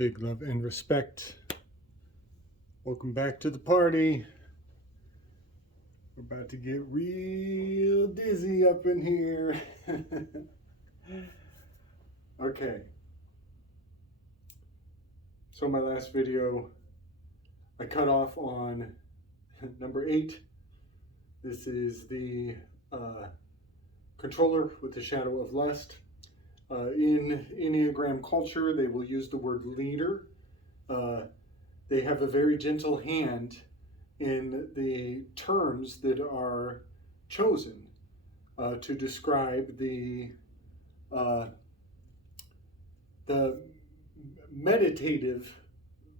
Big love and respect. Welcome back to the party. We're about to get real dizzy up in here. Okay. So my last video, I cut off on number 8. This is the controller with the shadow of lust. In Enneagram culture, they will use the word leader. They have a very gentle hand in the terms that are chosen to describe the meditative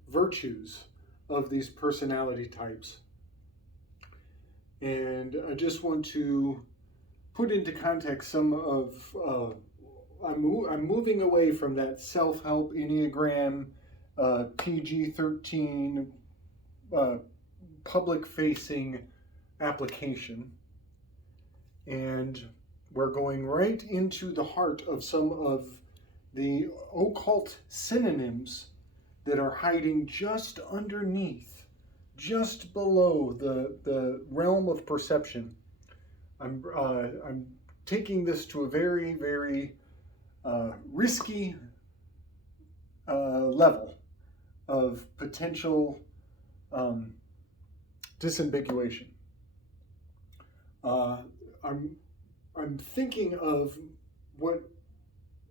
virtues of these personality types. And I just want to put into context some of I'm moving away from that self-help Enneagram PG-13 public-facing application, and we're going right into the heart of some of the occult synonyms that are hiding just underneath, just below the realm of perception. I'm taking this to a very, very risky level of potential disambiguation. I'm thinking of what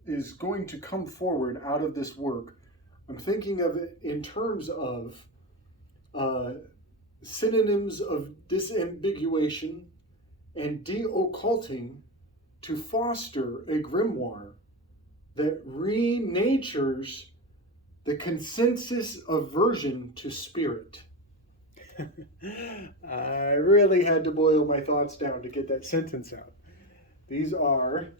is going to come forward out of this work. I'm thinking of it in terms of synonyms of disambiguation and de-occulting to foster a grimoire that renatures the consensus aversion to spirit. I really had to boil my thoughts down to get that sentence out. These are,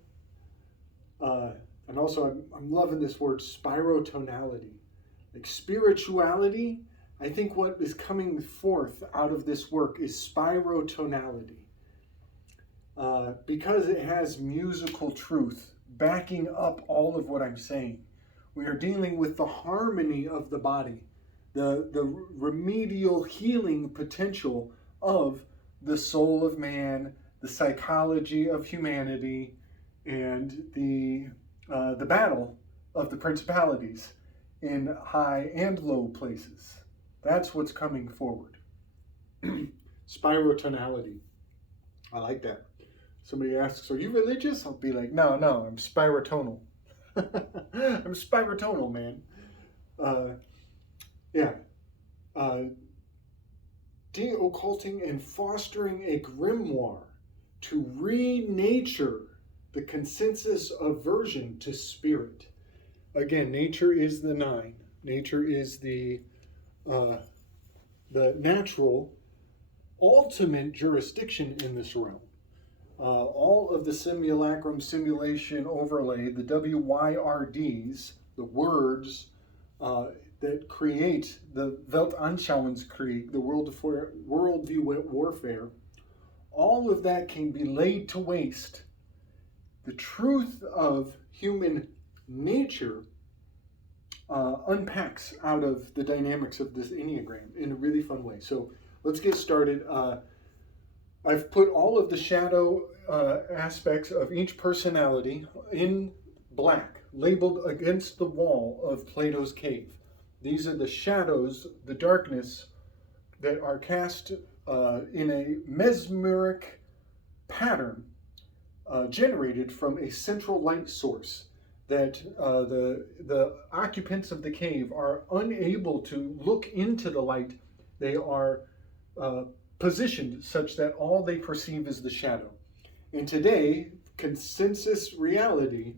and also I'm loving this word, spirotonality. Like spirituality, I think what is coming forth out of this work is spirotonality. Because it has musical truth backing up all of what I'm saying. We are dealing with the harmony of the body, the remedial healing potential of the soul of man, the psychology of humanity, and the battle of the principalities in high and low places. That's what's coming forward. Spirotonality. I like that. Somebody asks, are you religious? I'll be like, no, I'm spirotonal. I'm spirotonal, man. De-occulting and fostering a grimoire to renature the consensus aversion to spirit. Again, nature is the 9. Nature is the natural, ultimate jurisdiction in this realm. All of the simulacrum, simulation overlay, the WYRDs, the words that create the Weltanschauungskrieg, the worldview warfare, all of that can be laid to waste. The truth of human nature unpacks out of the dynamics of this Enneagram in a really fun way. So let's get started. I've put all of the shadow aspects of each personality in black, labeled against the wall of Plato's cave. These are the shadows, the darkness, that are cast in a mesmeric pattern generated from a central light source that the occupants of the cave are unable to look into the light. They are positioned such that all they perceive is the shadow. And today, consensus reality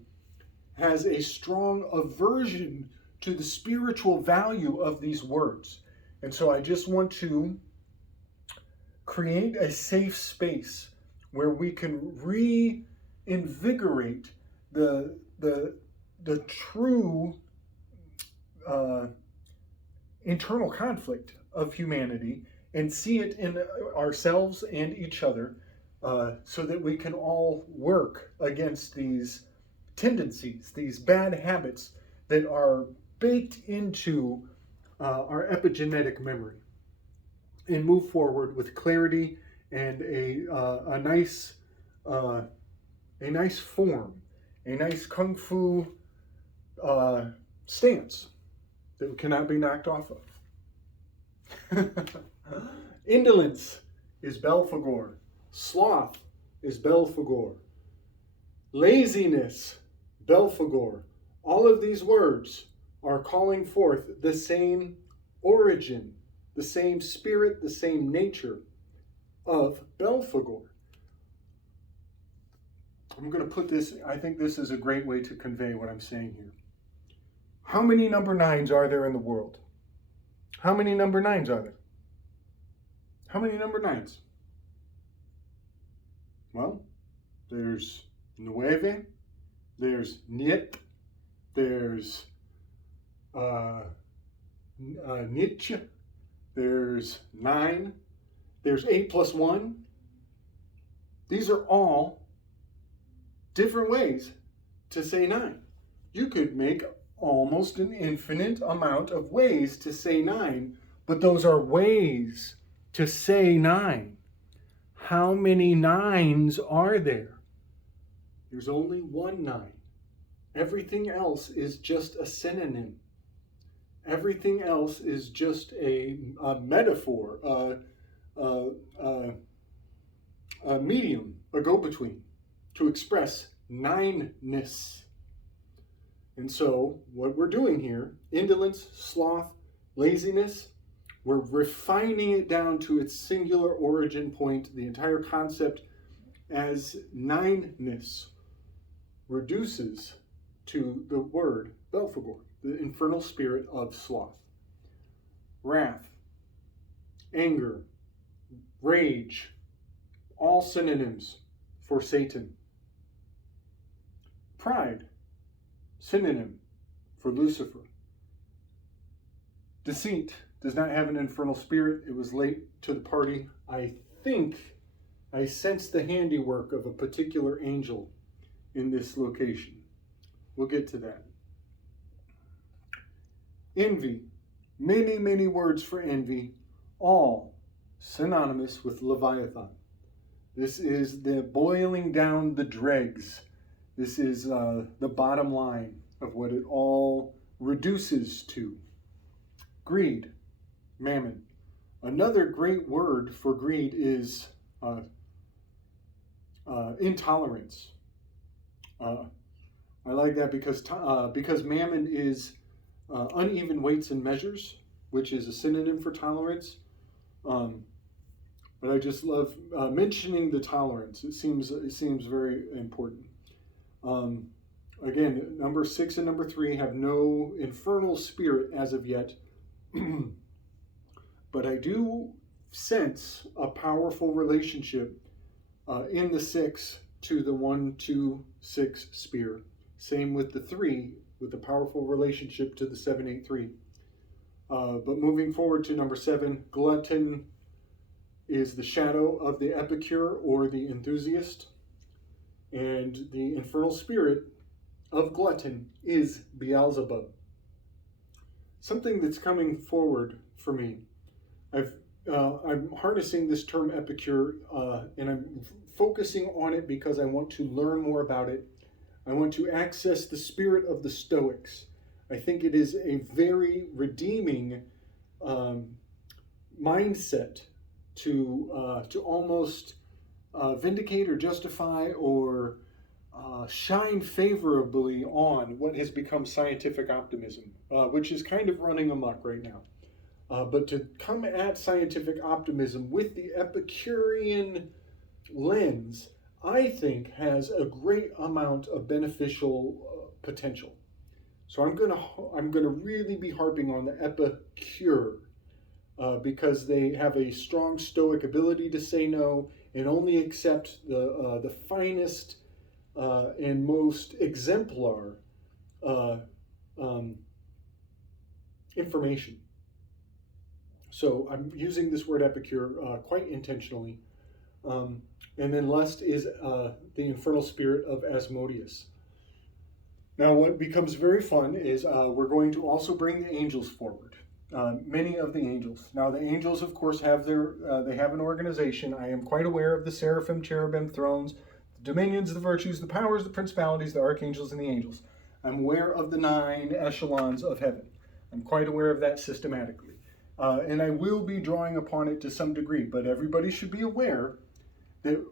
has a strong aversion to the spiritual value of these words. And so I just want to create a safe space where we can reinvigorate the true internal conflict of humanity and see it in ourselves and each other, so that we can all work against these tendencies, these bad habits that are baked into our epigenetic memory, and move forward with clarity and a nice form, a nice kung fu stance that cannot be knocked off of. Indolence is Belphegor. Sloth is Belphegor. Laziness, Belphegor. All of these words are calling forth the same origin, the same spirit, the same nature of Belphegor. I'm going to put this, I think this is a great way to convey what I'm saying here. How many number 9s are there in the world? How many number 9s are there? How many number 9s? Well, there's nueve, there's niet, there's niche, there's 9, there's 8 plus 1. These are all different ways to say 9. You could make almost an infinite amount of ways to say 9, but those are ways to say 9. How many 9s are there? There's only one 9. Everything else is just a synonym. Everything else is just a metaphor, a medium, a go-between to express 9-ness. And so what we're doing here, indolence, sloth, laziness, we're refining it down to its singular origin point, the entire concept as 9-ness reduces to the word Belphegor, the infernal spirit of sloth. Wrath, anger, rage, all synonyms for Satan. Pride, synonym for Lucifer. Deceit does not have an infernal spirit. It was late to the party. I think I sense the handiwork of a particular angel in this location. We'll get to that. Envy, many, many words for envy, all synonymous with Leviathan. This is the boiling down the dregs. This is the bottom line of what it all reduces to. Greed, mammon. Another great word for greed is intolerance. I like that because mammon is uneven weights and measures, which is a synonym for tolerance. But I just love mentioning the tolerance. It seems very important. Again, number 6 and number 3 have no infernal spirit as of yet, but I do sense a powerful relationship in the 6 to the 1, 2, 6 spear. Same with the 3, with the powerful relationship to the 7, 8, 3. But moving forward to number 7, glutton is the shadow of the epicure or the enthusiast. And the infernal spirit of glutton is Beelzebub. Something that's coming forward for me. I'm harnessing this term epicure, and I'm focusing on it because I want to learn more about it. I want to access the spirit of the Stoics. I think it is a very redeeming mindset to almost vindicate or justify or shine favorably on what has become scientific optimism, which is kind of running amok right now. But to come at scientific optimism with the Epicurean lens, I think has a great amount of beneficial potential. So I'm gonna really be harping on the Epicure because they have a strong Stoic ability to say no and only accept the finest and most exemplar information. So I'm using this word epicure quite intentionally. And then lust is the infernal spirit of Asmodeus. Now, what becomes very fun is we're going to also bring the angels forward. Many of the angels. Now, the angels, of course, have they have an organization. I am quite aware of the seraphim, cherubim, thrones, the dominions, the virtues, the powers, the principalities, the archangels, and the angels. I'm aware of the 9 echelons of heaven. I'm quite aware of that systematically. And I will be drawing upon it to some degree, but everybody should be aware that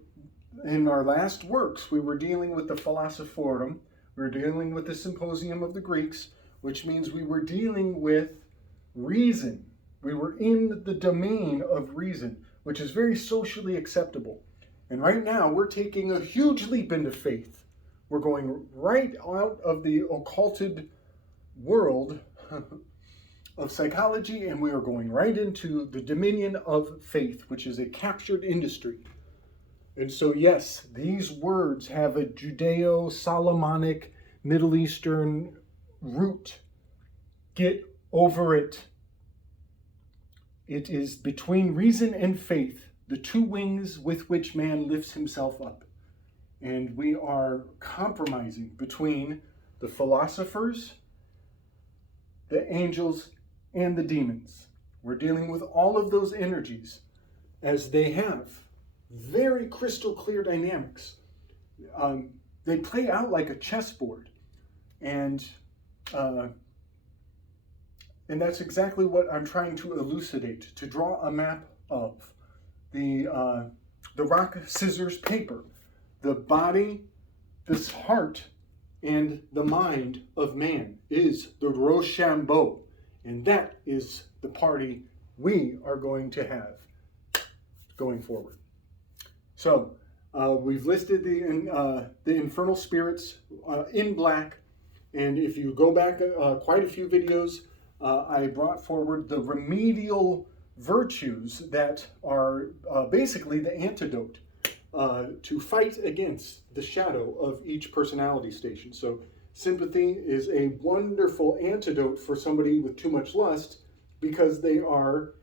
in our last works, we were dealing with the Philosophorum, we were dealing with the Symposium of the Greeks, which means we were dealing with reason. We were in the domain of reason, which is very socially acceptable. And right now, we're taking a huge leap into faith. We're going right out of the occulted world of psychology, and we are going right into the dominion of faith, which is a captured industry. And so, yes, these words have a Judeo-Solomonic, Middle Eastern root. Get over it. It is between reason and faith, the 2 wings with which man lifts himself up. And we are compromising between the philosophers, the angels, and the demons. We're dealing with all of those energies as they have very crystal clear dynamics. They play out like a chessboard, and that's exactly what I'm trying to elucidate, to draw a map of the rock, scissors, paper, the body, this heart, and the mind of man is the Rochambeau, and that is the party we are going to have going forward. So we've listed the infernal spirits in black, and if you go back quite a few videos, I brought forward the remedial virtues that are basically the antidote to fight against the shadow of each personality station. So sympathy is a wonderful antidote for somebody with too much lust, because they are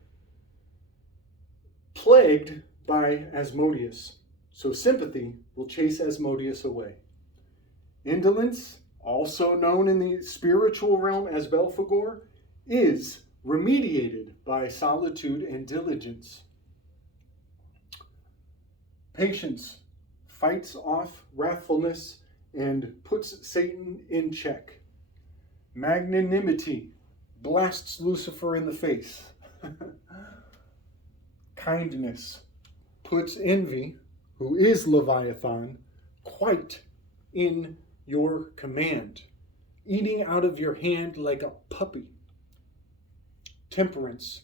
plagued by Asmodeus. So sympathy will chase Asmodeus away. Indolence, also known in the spiritual realm as Belphegor, is remediated by solitude and diligence. Patience fights off wrathfulness and puts Satan in check. Magnanimity blasts Lucifer in the face. Kindness puts envy, who is Leviathan, quite in your command, eating out of your hand like a puppy. Temperance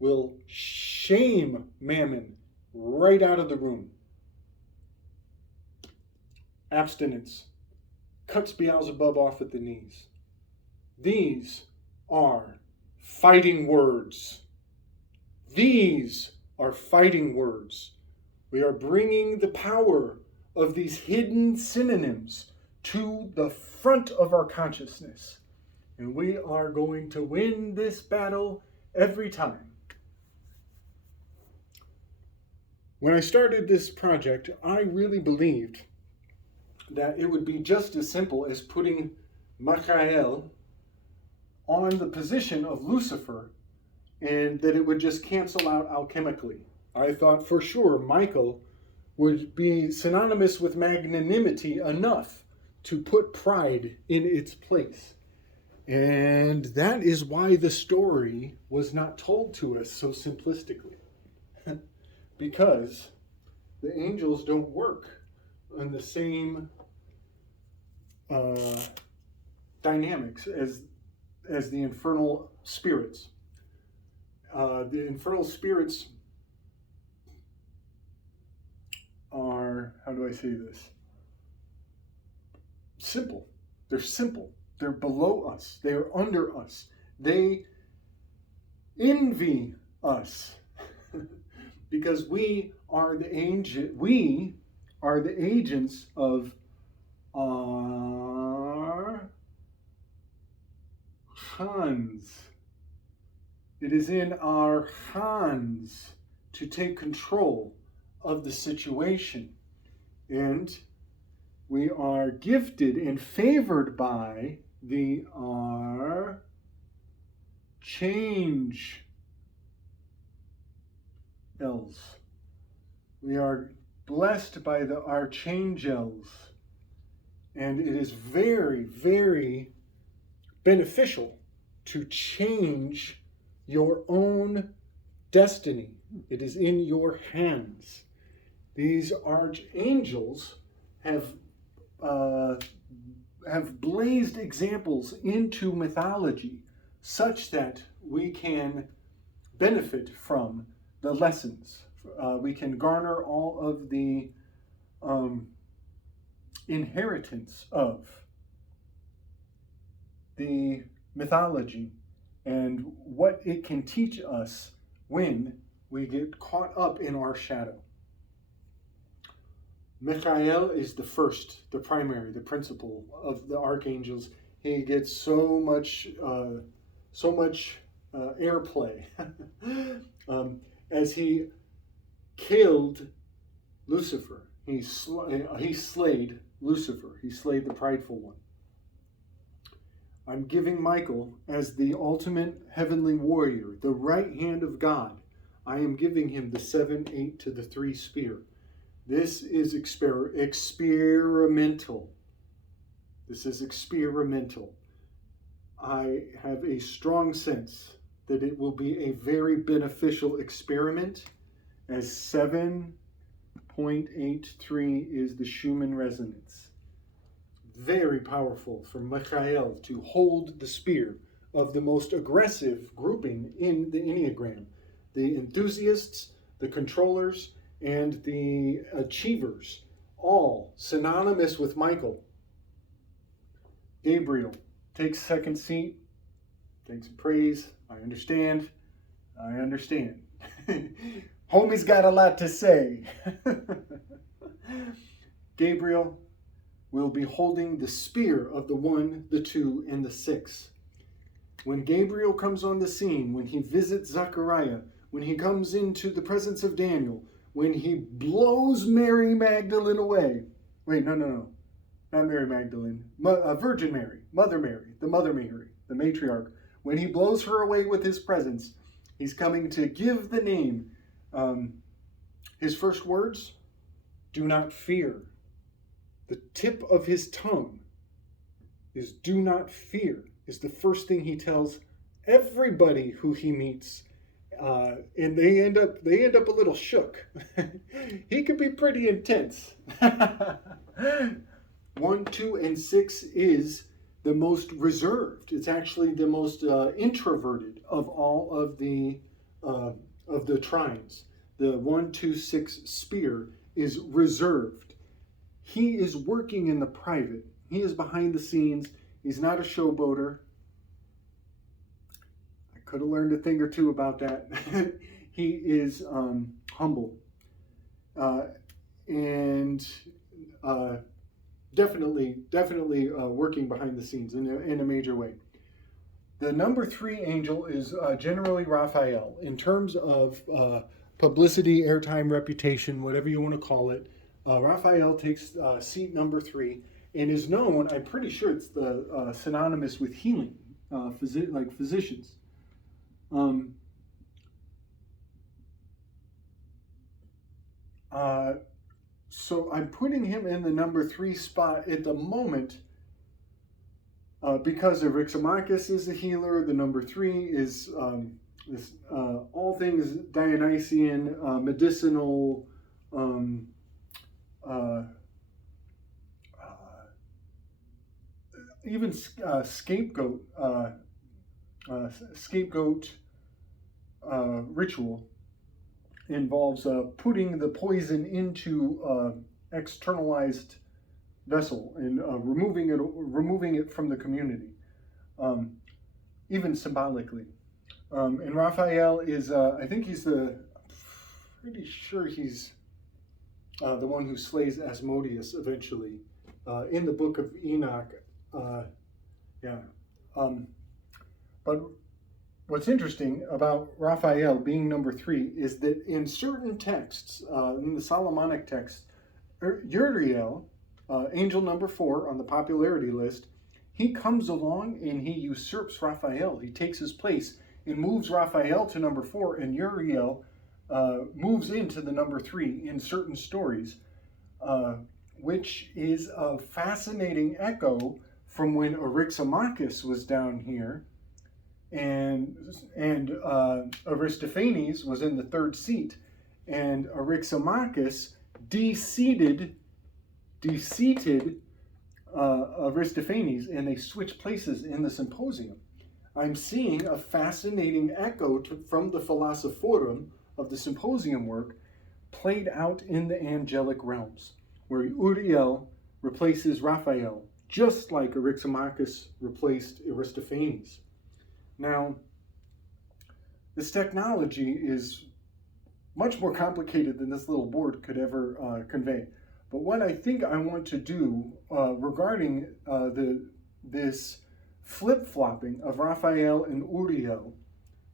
will shame Mammon right out of the room. Abstinence cuts Beelzebub off at the knees. These are fighting words. These are fighting words. We are bringing the power of these hidden synonyms to the front of our consciousness. And we are going to win this battle every time. When I started this project, I really believed that it would be just as simple as putting Michael on the position of Lucifer, and that it would just cancel out alchemically. I thought for sure Michael would be synonymous with magnanimity enough to put pride in its place. And that is why the story was not told to us so simplistically. Because the angels don't work on the same dynamics as the infernal spirits. The infernal spirits are, how do I say this? Simple. They're simple. They're below us. They are under us. They envy us because we are the agents of our hands. It is in our hands to take control of the situation. And We are gifted and favored by the archangels. We are blessed by the archangels. And it is very, very beneficial to change your own destiny. It is in your hands. These archangels have blazed examples into mythology such that we can benefit from the lessons. We can garner all of the inheritance of the mythology and what it can teach us when we get caught up in our shadow. Michael is the first, the primary, the principal of the archangels. He gets so much airplay as he killed Lucifer. He slayed Lucifer. He slayed the prideful one. I'm giving Michael as the ultimate heavenly warrior, the right hand of God. I am giving him the 7, 8 to the 3 spear. This is experimental. This is experimental. I have a strong sense that it will be a very beneficial experiment, as 7.83 is the Schumann resonance. Very powerful for Michael to hold the spear of the most aggressive grouping in the Enneagram. The enthusiasts, the controllers, and the achievers, all synonymous with Michael. Gabriel takes second seat, takes praise. I understand. Homie's got a lot to say. Gabriel will be holding the spear of the 1, the 2, and the 6. When Gabriel comes on the scene, when he visits Zechariah, when he comes into the presence of Daniel, when he blows Mary Magdalene away. Wait, no. Not Mary Magdalene. Virgin Mary, Mother Mary, the matriarch. When he blows her away with his presence, he's coming to give the name. His first words, do not fear. The tip of his tongue is do not fear, is the first thing he tells everybody who he meets. And they end up a little shook. He could be pretty intense. 1, 2, and 6 is the most reserved. It's actually the most introverted of all of the trines. The 1, 2, 6 spear is reserved. He is working in the private. He is behind the scenes. He's not a showboater. Could have learned a thing or two about that. He is humble and definitely working behind the scenes in a major way. The number 3 angel is generally Raphael. In terms of publicity, airtime, reputation, whatever you want to call it, Raphael takes seat number 3 and is known, I'm pretty sure it's synonymous with healing, like physicians. So I'm putting him in the number 3 spot at the moment because Erixomachus is a healer. The number 3 is all things Dionysian, medicinal, even scapegoat ritual involves putting the poison into externalized vessel and removing it from the community, even symbolically. And Raphael is, pretty sure he's the one who slays Asmodeus eventually in the book of Enoch. But what's interesting about Raphael being number 3 is that in certain texts, in the Solomonic text, Uriel angel number 4 on the popularity list, he comes along and he usurps Raphael. He takes his place and moves Raphael to number 4, and Uriel moves into the number 3 in certain stories, which is a fascinating echo from when Eryximachus was down here, and Aristophanes was in the 3rd seat, and Eryximachus de-seated Aristophanes, and they switched places in the symposium. I'm seeing a fascinating echo from the Philosophorum of the symposium work played out in the angelic realms, where Uriel replaces Raphael, just like Eryximachus replaced Aristophanes. Now, this technology is much more complicated than this little board could ever convey. But what I think I want to do regarding this flip-flopping of Raphael and Uriel,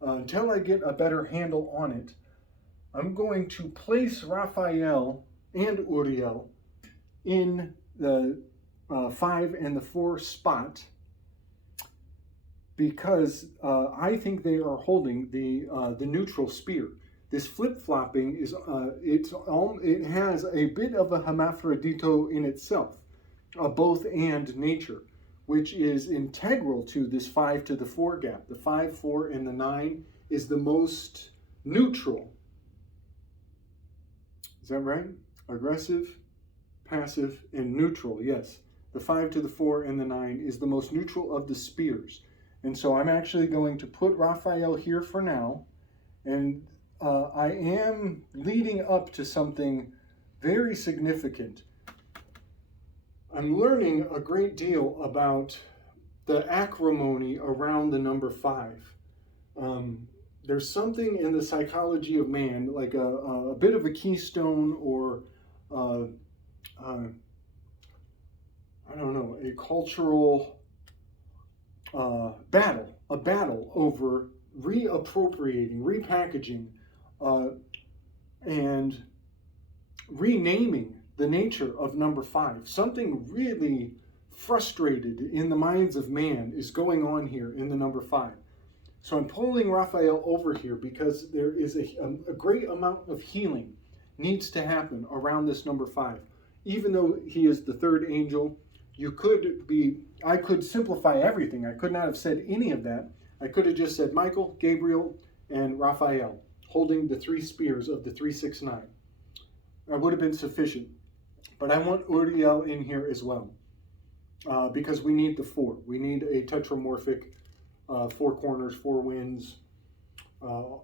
until I get a better handle on it, I'm going to place Raphael and Uriel in the 5 and the 4 spot, because I think they are holding the neutral spear. This flip-flopping is it has a bit of a hermaphrodito in itself, a both and nature, which is integral to this 5 to the 4 gap. The 5, 4, and the 9 is the most neutral. Is that right? Aggressive, passive, and neutral. Yes. The 5 to the 4 and the 9 is the most neutral of the spears. And so I'm actually going to put Raphael here for now, and I am leading up to something very significant. I'm learning a great deal about the acrimony around the number 5. There's something in the psychology of man, like a bit of a keystone, or I don't know, a cultural battle over reappropriating, repackaging, and renaming the nature of number 5. Something really frustrated in the minds of man is going on here in the number 5. So I'm pulling Raphael over here because there is a great amount of healing needs to happen around this number 5. Even though he is the 3rd angel, I could simplify everything. I could not have said any of that. I could have just said Michael, Gabriel, and Raphael, holding the 3 spears of the 369. That would have been sufficient. But I want Uriel in here as well, because we need the 4. We need a tetramorphic 4 corners, 4 winds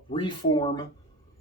reform